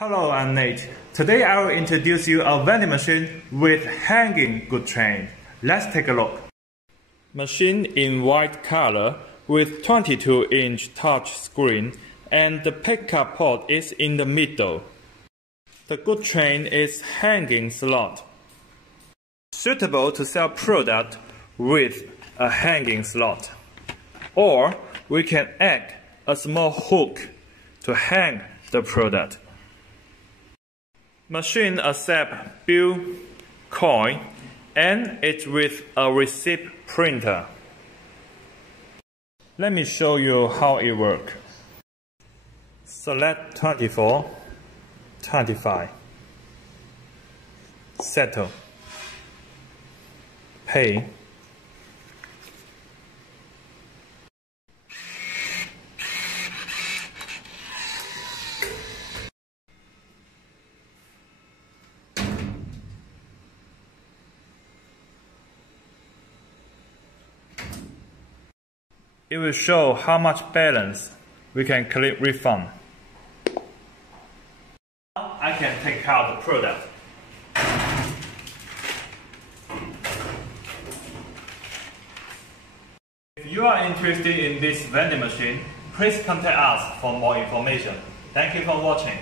Hello, I'm Nate. Today I will introduce you a vending machine with hanging goods train. Let's take a look. Machine in white color with 22-inch touch screen and the pickup port is in the middle. The goods train is hanging slot. Suitable to sell product with a hanging slot. Or we can add a small hook to hang the product. Machine accepts bill, coin, and it's with a receipt printer. Let me show you how it works. Select 24, 25. Settle. Pay. It will show how much balance. We can click refund. I can take out the product. If you are interested in this vending machine, please contact us for more information. Thank you for watching.